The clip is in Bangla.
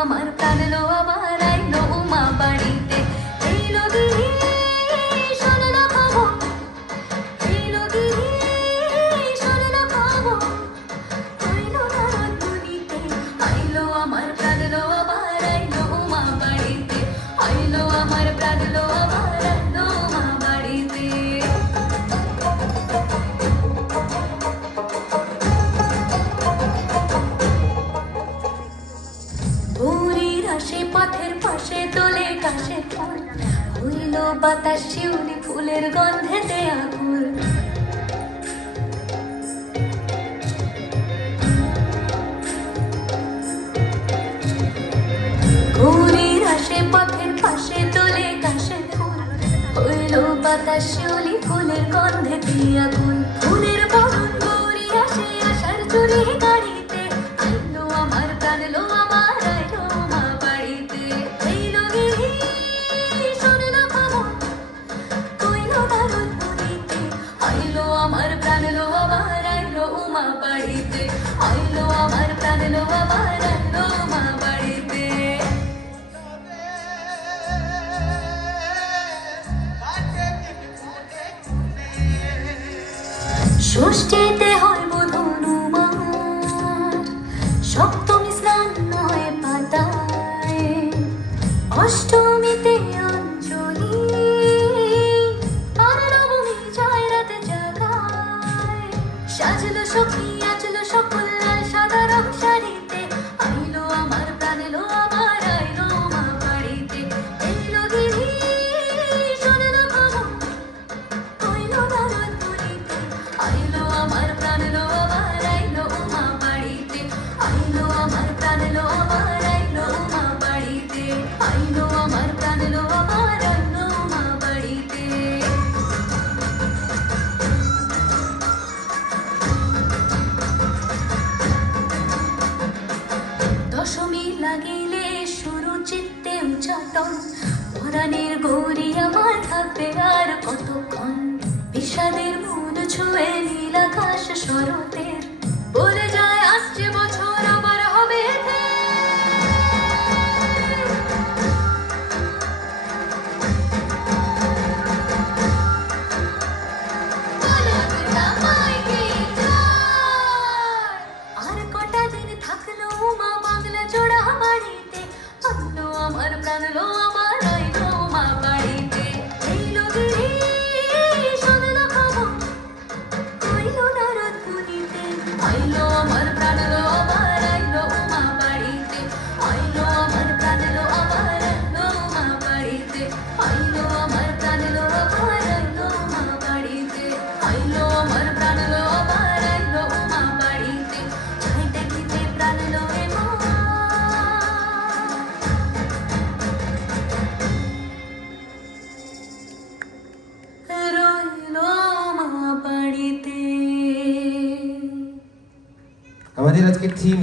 আমার প্রাণ লো আমার আইলো উমা বাড়িতে এইলো গিরি শোনো খবর এইলো গিরি শোনো খবর কইলো নারদ মুনিতে আইলো আমার প্রাণ লো আমার আইলো উমা বাড়িতে আইলো আমার প্রাণ লো আমার আইলো উমা বাড়িতে আশে পথের পাশে তোলে কাশে ফুল হইল বাতাস শিউলি ফুলের গন্ধেতে আকুল গৌরীর আশে পথের পাশে তোলে কাশে ফুল হইল বাতাস শিউলি ফুলের গন্ধেতে আকুল ফুলের বরণ গৌরী আসে আশার চুরি গাড়িতে আইলো আমার প্রাণ লো আমার আমার প্রাণ লো আমার আইলো উমা বাড়িতে আইলো আমার প্রাণ লো আমার আইলো উমা বাড়িতে ষষ্ঠীতে হয় বোধন উমার সপ্তমী স্নান হয় পাতায় অষ্টমীতে অঞ্জলি সাজলো সখী আজলো সকল লাল সাদা রং শাড়িতে আইলো আমার প্রাণ লো আমার আইলো মা বাড়িতে এইলো গিরি শোনো খবর কইলো নারদ মুনিতে আইলো আমার প্রাণ লো আমার আইলো মা বাড়িতে আইলো আমার প্রাণ লো আমার আইলো মা বাড়িতে আইলো আমার প্রাণ লো আমার আইলো মা বাড়িতে দশমী লাগিলে শুরু চিত্তে উচ্চাটন পরাণের গৌরী আমার থাকবে আর কতক্ষণ বিষাদের মুদ ছুঁয়ে নীল আকাশ শরতের বলে যায় আসছে বছর আবার হবে আর কটা দিন থাকলো উমা বাংলা জোড়া বাড়িতে আইলো আমার প্রাণ লো আমার আইলো মা বাড়িতে এইলো গিরি শোনো খবর কইলো নারদ মুনিতে আইলো আমার প্রাণ লো আমার আইলো মা বাড়িতে আইলো আমার প্রাণ লো আমার আইলো মা বাড়িতে আইলো আমার প্রাণ লো আমার আইলো মা বাড়িতে আইলো আমার প্রাণ লো আমার আইলো মা বাড়িতে চাইতে দিতে প্রাণ লো আমাদের আজকের থিম